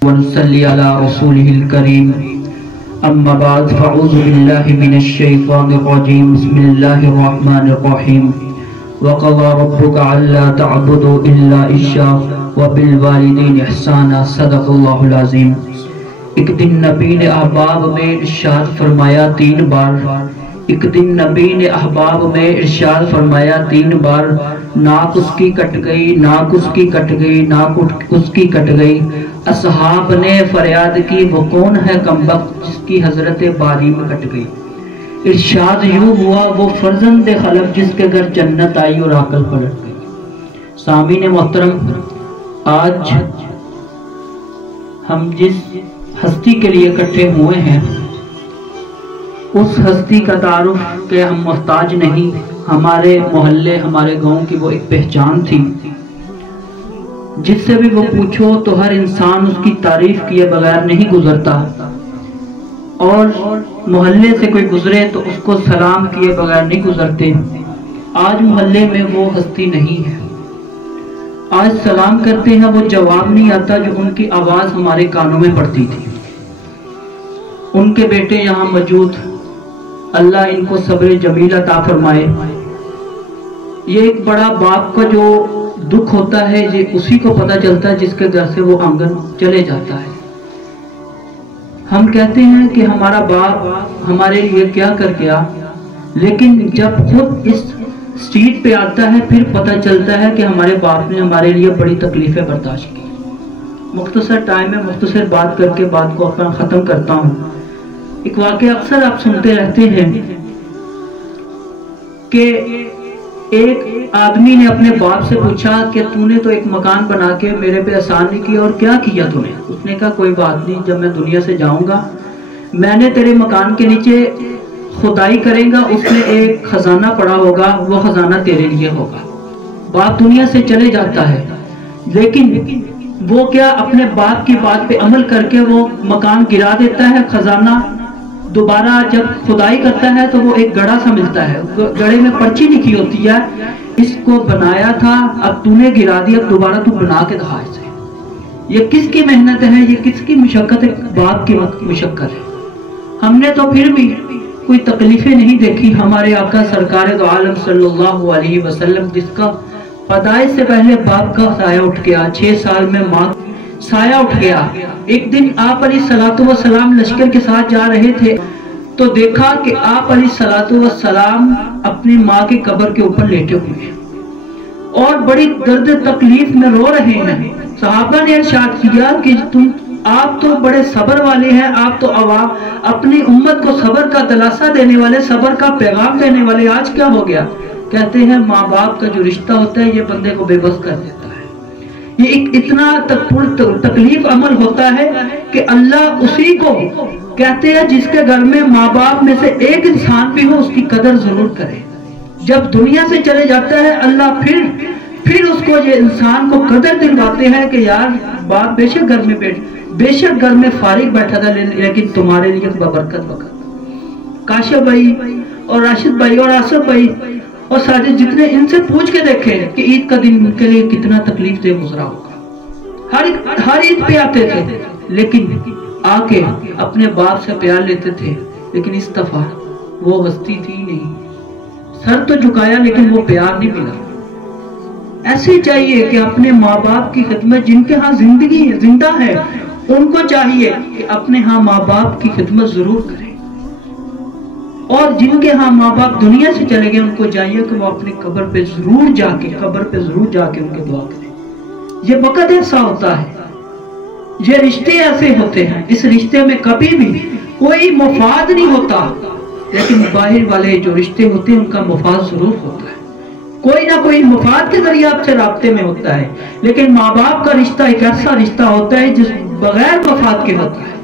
ونصلي على رسوله الكريم أما بعد فأعوذ بالله من الشيطان الرجيم بسم الله الرحمن الرحيم وقضى ربك ألا تعبدوا إلا إياه وبالوالدين إحسانا صدق اللہ العظیم۔ ایک دن نبی نے احباب میں ارشاد فرمایا 3 بار، ایک دن نبی نے احباب میں ارشاد فرمایا 3 بار، ناک اس کی کٹ گئی، ناک اس کی کٹ گئی، ناک اس کی کٹ گئی۔ اصحاب نے فریاد کی وہ کون ہے کمبخت جس کی حضرت باری میں کٹ گئی۔ ارشاد یوں ہوا وہ فرزند خلق جس کے گھر جنت آئی اور عقل پلٹ گئی۔ سامعین محترم، آج ہم جس ہستی کے لیے اکٹھے ہوئے ہیں اس ہستی کا تعارف کہ ہم محتاج نہیں، ہمارے محلے ہمارے گاؤں کی وہ ایک پہچان تھی جس سے بھی وہ پوچھو تو ہر انسان اس کی تعریف کیے بغیر نہیں گزرتا، اور محلے سے کوئی گزرے تو اس کو سلام کیے بغیر نہیں گزرتے۔ آج محلے میں وہ ہستی نہیں ہے، آج سلام کرتے ہیں وہ جواب نہیں آتا جو ان کی آواز ہمارے کانوں میں پڑتی تھی۔ ان کے بیٹے یہاں موجود، اللہ ان کو صبر جمیل عطا فرمائے۔ یہ ایک بڑا باپ کا جو دکھ ہوتا ہے یہ اسی کو پتہ چلتا ہے جس کے گھر سے وہ آنگن چلے جاتا ہے۔ ہم کہتے ہیں کہ ہمارا باپ ہمارے لیے کیا کر گیا، لیکن جب خود اس سٹریٹ پہ آتا ہے پھر پتہ چلتا ہے کہ ہمارے باپ نے ہمارے لیے بڑی تکلیفیں برداشت کی۔ مختصر ٹائم میں مختصر بات کر کے بات کو اپنا ختم کرتا ہوں۔ ایک واقعہ اکثر آپ سنتے رہتے ہیں کہ ایک آدمی نے اپنے باپ سے پوچھا کہ تو نے تو ایک مکان بنا کے میرے پہ احسان نہیں کیا اور کیا کیا تو نے؟ اس نے کہا کوئی بات نہیں، جب میں دنیا سے جاؤں گا میں نے تیرے مکان کے نیچے کھدائی کریں گا، اس میں ایک خزانہ پڑا ہوگا، وہ خزانہ تیرے لیے ہوگا۔ باپ دنیا سے چلے جاتا ہے لیکن وہ کیا اپنے باپ کی بات پہ عمل کر کے وہ مکان گرا دیتا ہے، خزانہ دوبارہ جب کھدائی کرتا ہے تو وہ ایک گڑھا سا ملتا ہے، گڑھے میں پرچی لکھی ہوتی ہے اس کو بنایا تھا اب تو نے گرا دیا، اب دوبارہ تو بنا کے دکھا اسے۔ یہ کس کی محنت ہے، یہ کس کی مشقت ہے؟ باپ کی مشقت ہے۔ ہم نے تو پھر بھی کوئی تکلیفیں نہیں دیکھی۔ ہمارے آقا سرکار دو عالم صلی اللہ علیہ وسلم جس کا پیدائش سے پہلے باپ کا سایہ اٹھ گیا، 6 سال میں ماں سایہ اٹھ گیا۔ ایک دن آپ علیہ الصلوۃ والسلام لشکر کے ساتھ جا رہے تھے تو دیکھا کہ آپ علیہ الصلوۃ والسلام اپنی ماں کی قبر کے اوپر لیٹے ہوئے ہیں اور بڑی درد تکلیف میں رو رہے ہیں۔ صحابہ نے ارشاد کیا کہ آپ تو بڑے صبر والے ہیں، آپ تو عوام اپنی امت کو صبر کا دلاسا دینے والے، صبر کا پیغام دینے والے، آج کیا ہو گیا؟ کہتے ہیں ماں باپ کا جو رشتہ ہوتا ہے یہ بندے کو بے بس کر دیتا ہے۔ یہ ایک اتنا تکلیف عمل ہوتا ہے کہ اللہ اسی کو کہتے ہیں جس کے گھر میں ماں باپ میں سے ایک انسان بھی ہو اس کی قدر ضرور کرے۔ جب دنیا سے چلے جاتا ہے اللہ پھر اس کو یہ انسان کو قدر دلواتے ہیں کہ یار باپ بے شک گھر میں فارغ بیٹھا تھا لیکن تمہارے لیے ببرکت وقت۔ کاشف بھائی اور راشد بھائی اور آصف بھائی اور ساجد جتنے، ان سے پوچھ کے دیکھیں کہ عید کا دن ان کے لیے کتنا تکلیف دہ گزرا ہوگا۔ ہر عید پہ آتے تھے لیکن آ کے اپنے باپ سے پیار لیتے تھے، لیکن اس دفعہ وہ ہستی تھی نہیں، سر تو جھکایا لیکن وہ پیار نہیں ملا۔ ایسے چاہیے کہ اپنے ماں باپ کی خدمت، جن کے ہاں زندگی زندہ ہے ان کو چاہیے کہ اپنے ہاں ماں باپ کی خدمت ضرور کریں، اور جن کے ہاں ماں باپ دنیا سے چلے گئے ان کو چاہیے کہ وہ اپنی قبر پہ ضرور جا کے ان کے دعا کریں۔ یہ وقت ایسا ہوتا ہے، یہ رشتے ایسے ہوتے ہیں، اس رشتے میں کبھی بھی کوئی مفاد نہیں ہوتا، لیکن باہر والے جو رشتے ہوتے ہیں ان کا مفاد ضرور ہوتا ہے، کوئی نہ کوئی مفاد کے ذریعے آپ سے رابطے میں ہوتا ہے، لیکن ماں باپ کا رشتہ ایک ایسا رشتہ ہوتا ہے جس بغیر مفاد کے ہوتا ہے۔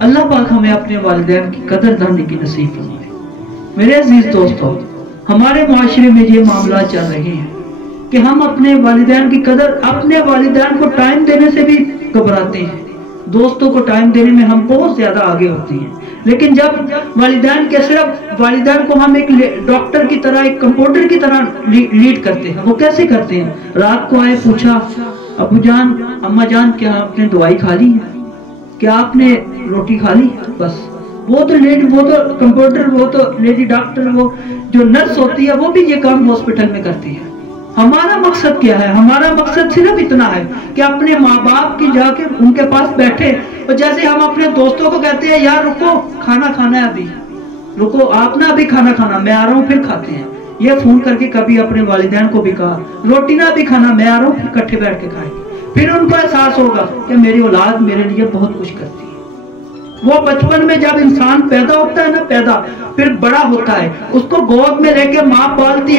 اللہ پاک ہمیں اپنے والدین کی قدر دانی کی نصیب فرمائے۔ میرے عزیز دوستو، ہمارے معاشرے میں یہ معاملات چل رہے ہیں کہ ہم اپنے والدین کی قدر، اپنے والدین کو ٹائم دینے سے بھی گھبراتے ہیں، دوستوں کو ٹائم دینے میں ہم بہت زیادہ آگے ہوتے ہیں، لیکن جب والدین کو ہم ایک ڈاکٹر کی طرح، ایک کمپاؤنڈر کی طرح لیڈ کرتے ہیں، وہ کیسے کرتے ہیں؟ رات کو آئے پوچھا ابو جان اما جان کیا آپ نے دوائی کھا لی ہے, کیا آپ نے روٹی کھا لی؟ بس وہ تو کمپیوٹر, وہ تو لیڈی ڈاکٹر, وہ جو نرس ہوتی ہے وہ بھی یہ کام ہاسپٹل میں کرتی ہے. ہمارا مقصد کیا ہے؟ ہمارا مقصد صرف اتنا ہے کہ اپنے ماں باپ کی جا کے ان کے پاس بیٹھے, اور جیسے ہم اپنے دوستوں کو کہتے ہیں یار رکو کھانا کھانا ہے ابھی, رکو آپ نہ ابھی کھانا کھانا, میں آ رہا ہوں پھر کھاتے ہیں. یہ فون کر کے کبھی اپنے والدین کو بھی کہا روٹی نہ بھی کھانا, میں آ رہا ہوں پھر اکٹھے بیٹھ کے کھائیں گے. پھر ان کو احساس ہوگا کہ میری اولاد میرے لیے بہت کچھ کرتی ہے. وہ بچپن میں جب انسان پیدا ہوتا ہے نا, پھر بڑا ہوتا ہے, اس کو گود میں لے کے ماں پالتی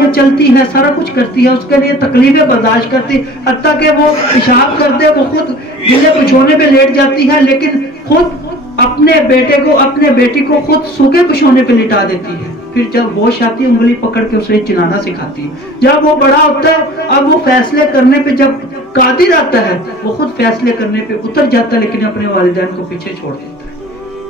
ہے, چلتی ہے, سارا کچھ کرتی ہے, اس کے لیے تکلیفیں برداشت کرتی, حتیٰ کہ وہ پیشاب کر دے وہ خود گلے بچھونے پہ لیٹ جاتی ہے, لیکن خود اپنے بیٹے کو اپنے بیٹی کو خود سوکھے بچھونے پہ لٹا دیتی ہے. پھر جب ہوش آتی ہے انگلی پکڑ کے اسے چلانا سکھاتی ہے. جب وہ بڑا ہوتا ہے اب وہ فیصلے کرنے پہ جب قادر آتا ہے وہ خود فیصلے کرنے پہ اتر جاتا ہے, لیکن اپنے والدین کو پیچھے چھوڑ دیتا ہے.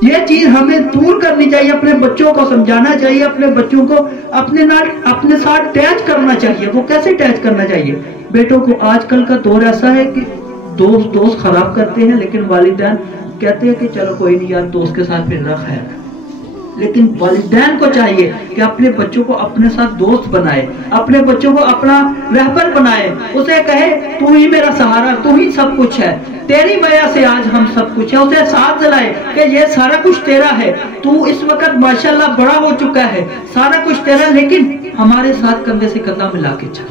یہ چیز ہمیں دور کرنی چاہیے, اپنے بچوں کو سمجھانا چاہیے, اپنے بچوں کو اپنے ساتھ ٹیچ کرنا چاہیے. وہ کیسے ٹیچ کرنا چاہیے؟ بیٹوں کو آج کل کا دور ایسا ہے کہ دوست خراب کرتے ہیں, لیکن والدین کہتے ہیں کہ چلو کوئی نہیں یار دوست کے ساتھ پھر رکھ ہے. لیکن والدین کو چاہیے کہ اپنے بچوں کو اپنے ساتھ دوست بنائے, اپنے بچوں کو اپنا رہبر بنائے, اسے کہے تو ہی میرا سہارا, تو ہی سب کچھ ہے, تیری وجہ سے آج ہم سب کچھ ہے. اسے ساتھ دلائے کہ یہ سارا کچھ تیرا ہے, تو اس وقت ماشاءاللہ بڑا ہو چکا ہے, سارا کچھ تیرا, لیکن ہمارے ساتھ کندھے سے کندھا ملا کے چل.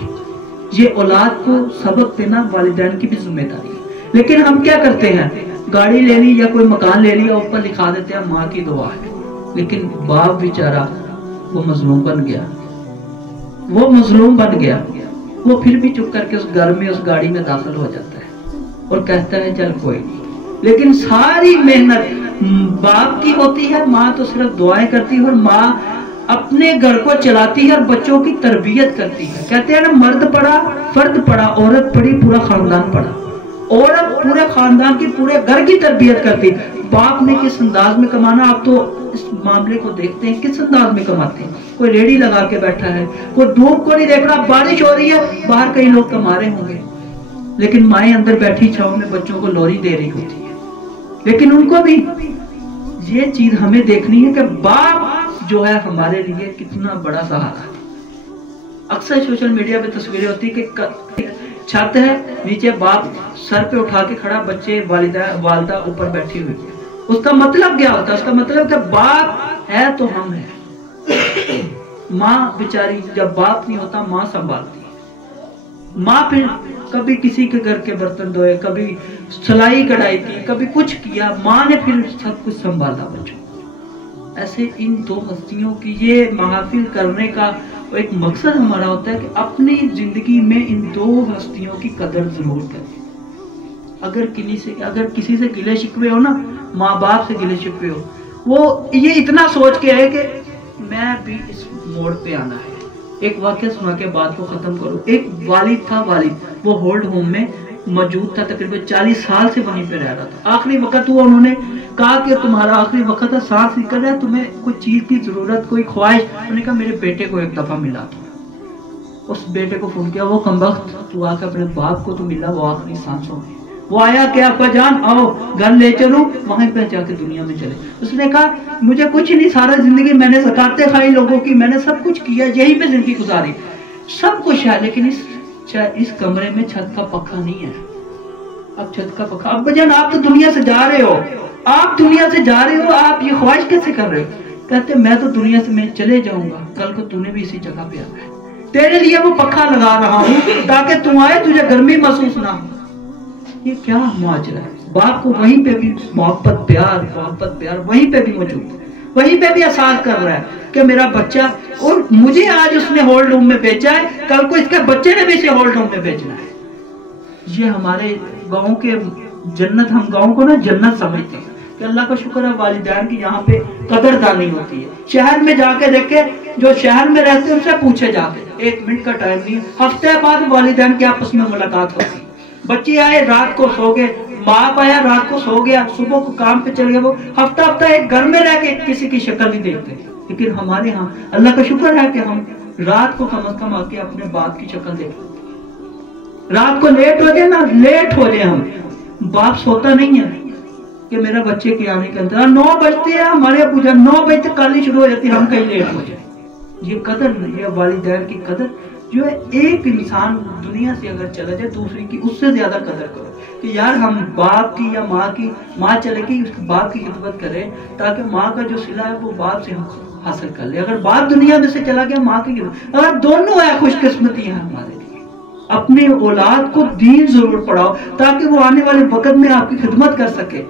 یہ اولاد کو سبق دینا والدین کی بھی ذمہ داری ہے. لیکن ہم کیا کرتے ہیں, گاڑی لے لی یا کوئی مکان لے لیا, اوپر لکھا دیتے ہیں ماں کی دعا ہے. لیکن باپ بیچارہ وہ مظلوم بن گیا, وہ پھر بھی چپ کر کے اس گھر میں اس گاڑی میں داخل ہو جاتا ہے اور کہتا ہے چل کوئی نہیں. لیکن ساری محنت باپ کی ہوتی ہے, ماں تو صرف دعائیں کرتی ہے, اور ماں اپنے گھر کو چلاتی ہے اور بچوں کی تربیت کرتی ہے. کہتے ہیں نا مرد پڑا فرد پڑا, عورت پڑی پورا خاندان پڑا. عورت پورے خاندان کی پورے گھر کی تربیت کرتی. باپ نے کس انداز میں کمانا, آپ تو اس معاملے کو دیکھتے ہیں کس انداز میں کماتے ہیں. کوئی ریڑھی لگا کے بیٹھا ہے, کوئی دھوپ کو نہیں دیکھ رہا, بارش ہو رہی ہے باہر کئی لوگ کما رہے ہوں گے, لیکن مائیں اندر بیٹھی چھاؤں میں بچوں کو لوری دے رہی ہوتی ہے. لیکن ان کو بھی یہ چیز ہمیں دیکھنی ہے کہ باپ جو ہے ہمارے لیے کتنا بڑا سہارا ہے. اکثر سوشل میڈیا پہ تصویریں ہوتی کہ چھت ہے نیچے باپ سر پہ اٹھا کے کھڑا, بچے والدہ اوپر بیٹھی ہوئی ہے. اس کا مطلب کیا ہوتا ہے؟ اس کا مطلب کہ باپ ہے تو ہم ہیں. ماں بیچاری جب باپ نہیں ہوتا ماں سنبھالتی ہے. ماں پھر کبھی کسی کے گھر کے برتن دھوئے, کبھی سلائی کڑھائی کی, کبھی کچھ کیا, ماں نے پھر سب کچھ سنبھالا بچوں. ایسے ان دو ہستیوں کی یہ محافل کرنے کا ایک مقصد ہمارا ہوتا ہے کہ اپنی زندگی میں ان دو ہستیوں کی قدر ضرور کریں. اگر کسی سے گلے شکوے ہو نا, ماں باپ سے گلے شکوے ہو, وہ یہ اتنا سوچ کے ہے کہ میں بھی اس موڑ پہ آنا ہے. ایک واقعہ سنا کے بات کو ختم کروں. ایک والد تھا, وہ ہولڈ ہوم میں موجود تھا, تقریباً 40 سال سے وہیں پہ رہ رہا تھا. آخری وقت ہوا, انہوں نے کہا کہ تمہارا آخری وقت ہے, سانس نکل رہا ہے, تمہیں کوئی چیز کی ضرورت, کوئی خواہش. انہوں نے کہا میرے بیٹے کو ایک دفعہ ملا دو. اس بیٹے کو فون کیا, وہ کمبخت تو آ کے اپنے باپ کو تو ملا وہ آخری سانسوں میں. وہ آیا کہ ابا جان آؤ گھر لے چلو, وہیں پہ جا کے دنیا میں چلے. اس نے کہا مجھے کچھ نہیں, سارا زندگی میں نے زکاتیں کھائی لوگوں کی, میں نے سب کچھ کیا, یہی پہ زندگی گزاری, سب کچھ ہے, لیکن اس کمرے میں چھت کا پنکھا نہیں ہے. اب چھت کا پنکھا, ابا جان آپ تو دنیا سے جا رہے ہو, آپ یہ خواہش کیسے کر رہے ہو؟ کہتے میں تو دنیا سے میں چلے جاؤں گا, کل کو تو نے بھی اسی جگہ پہ آنا ہے, تیرے لیے وہ پنکھا لگا رہا ہوں تاکہ تم آئے تجھے گرمی محسوس نہ ہو. یہ کیا معاشرہ ہے؟ باپ کو وہیں پہ بھی محبت پیار وہیں پہ بھی موجود ہے, وہیں پہ بھی احساس کر رہا ہے کہ میرا بچہ, اور مجھے آج اس نے ہولڈ ہوم میں بیچا ہے, کل کو اس کے بچے نے بھی اسے ہولڈ ہوم میں بیچنا ہے. یہ ہمارے گاؤں کے جنت, ہم گاؤں کو نا جنت سمجھتے ہیں کہ اللہ کا شکر ہے والدین کی یہاں پہ قدر دانی ہوتی ہے. شہر میں جا کے دیکھے, جو شہر میں رہتے ہیں ان سے پوچھے جا کے, 1 منٹ کا ٹائم نہیں, ہفتے بعد والدین کی آپس میں ملاقات ہوتی. بچے آئے رات کو سو گئے, باپ آیا رات کو سو گیا, صبح کو کام پہ چل گئے, وہ ہفتہ ایک گھر میں رہ کے کسی کی شکل نہیں دیکھتے. لیکن ہمارے ہاں اللہ کا شکر ہے کہ ہم رات کو کم از کم آ کے اپنے باپ کی شکل دیکھتے. رات کو لیٹ ہو جائے نا، لیٹ ہو جائے ہم، باپ سوتا نہیں ہے کہ میرا بچے کے آنے کا انتظار، 9 بجتے ہیں ہمارے ابو جان، 9 بجے تک کالی شروع ہو جاتی ہے، ہم کہیں لیٹ ہو جائے. یہ قدر نہیں ہے والدین کی قدر جو ہے. ایک انسان دنیا سے اگر چلا جائے دوسری کی اس سے زیادہ قدر کرو کہ یار ہم باپ کی یا ماں چلے گی اس باپ کی خدمت کریں تاکہ ماں کا جو صلہ ہے وہ باپ سے ہم حاصل کر لیں. اگر باپ دنیا میں سے چلا گیا ماں کی خدمت، اگر دونوں ہے خوش قسمتی ہے ہمارے لیے. اپنے اولاد کو دین ضرور پڑھاؤ تاکہ وہ آنے والے وقت میں آپ کی خدمت کر سکے.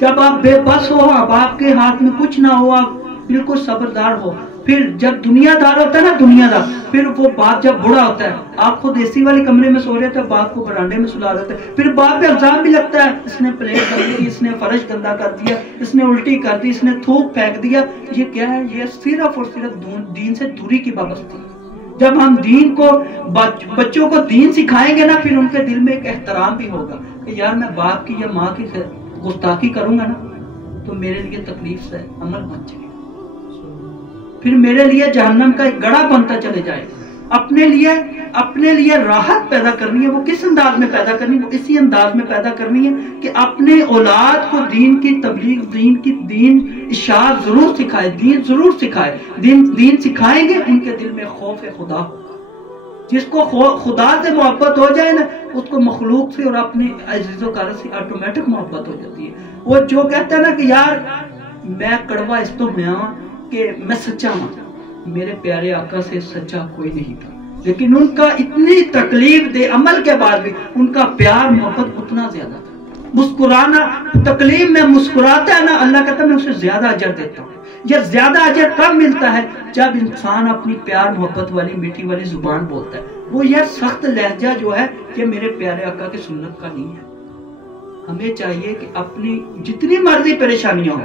جب آپ بے بس ہو، اب آپ کے ہاتھ میں کچھ نہ ہو، آپ بالکل صبردار ہو، پھر جب دنیا دار ہوتا ہے نا دنیا دار، پھر وہ باپ جب بڑا ہوتا ہے، آپ خود اے سی والے کمرے میں سو رہے تھے، باپ کو برانڈے میں سلا دیتے ہیں، پھر باپ پہ الزام بھی لگتا ہے اس نے پلیٹ گندی کی، اس نے فرش گندا کر دیا، اس نے الٹی کر دی، اس نے تھوک پھینک دیا. یہ کیا ہے؟ یہ صرف اور صرف دین سے دوری کی وابستگی. جب ہم دین کو بچوں کو دین سکھائیں گے نا، پھر ان کے دل میں ایک احترام بھی ہوگا کہ یار میں باپ کی یا ماں کی گستاخی کروں گا نا تو میرے لیے تکلیف سے عمل بن جائے، پھر میرے لیے جہنم کا ایک گڑھا بنتا چلے جائے. اپنے لیے راحت پیدا کرنی ہے. وہ کس انداز میں پیدا کرنی ہے؟ وہ اسی انداز میں پیدا کرنی ہے کہ اپنے اولاد کو دین کی تبلیغ، دین اشاعت ضرور سکھائے، دین ضرور سکھائے. دین سکھائیں گے ان کے دل میں خوف خدا ہو. جس کو خدا سے محبت ہو جائے نا اس کو مخلوق سے اور اپنے عزیز و کار سے آٹومیٹک محبت ہو جاتی ہے. وہ جو کہتا ہے نا کہ یار میں کڑوا اس تو ہوا کہ میں سچا ہوں، میرے پیارے آقا سے سچا کوئی نہیں تھا، لیکن ان کا اتنی تکلیف دے عمل کے بعد بھی ان کا پیار محبت اتنا زیادہ تھا. مسکرانا، تکلیف میں مسکراتا ہے نا، اللہ کہتا ہے میں اسے زیادہ اجر دیتا ہوں. یہ زیادہ اجر کب ملتا ہے؟ جب انسان اپنی پیار محبت والی میٹھی والی زبان بولتا ہے. وہ یہ سخت لہجہ جو ہے یہ میرے پیارے آقا کی سنت کا نہیں ہے. ہمیں چاہیے کہ اپنی جتنی مرضی پریشانیاں ہوں،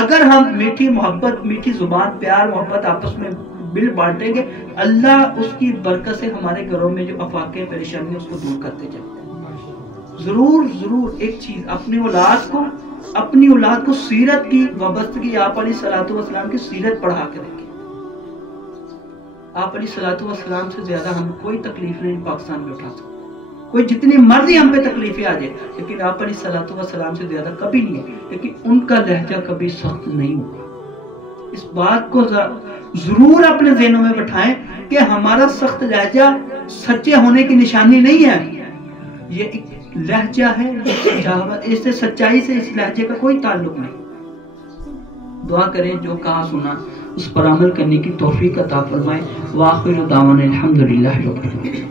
اگر ہم میٹھی محبت، میٹھی زبان، پیار محبت آپس میں بل بانٹیں گے، اللہ اس کی برکت سے ہمارے گھروں میں جو افاقے پریشانیاں اس کو دور کرتے جاتے ہیں. ضرور ایک چیز، اپنی اولاد کو سیرت کی وابستگی، آپ علیہ الصلوۃ والسلام کی سیرت پڑھا کے رکھیں. آپ علیہ الصلوۃ والسلام سے زیادہ ہم کوئی تکلیف نہیں پاکستان میں اٹھا سکتے. کوئی جتنی مرضی ہم پہ تکلیفیں آ جائے، لیکن آپ علیہ الصلوۃ والسلام سے زیادہ کبھی نہیں ہے. لیکن ان کا لہجہ کبھی سخت نہیں ہوگا. اس بات کو ضرور اپنے ذہنوں میں بٹھائیں کہ ہمارا سخت لہجہ سچے ہونے کی نشانی نہیں ہے. یہ ایک لہجہ ہے، اس سے سچائی سے اس لہجے کا کوئی تعلق نہیں. دعا کریں جو کہا سنا اس پر عمل کرنے کی توفیق عطا فرمائے. وآخر دعوانا الحمدللہ رب العالمین.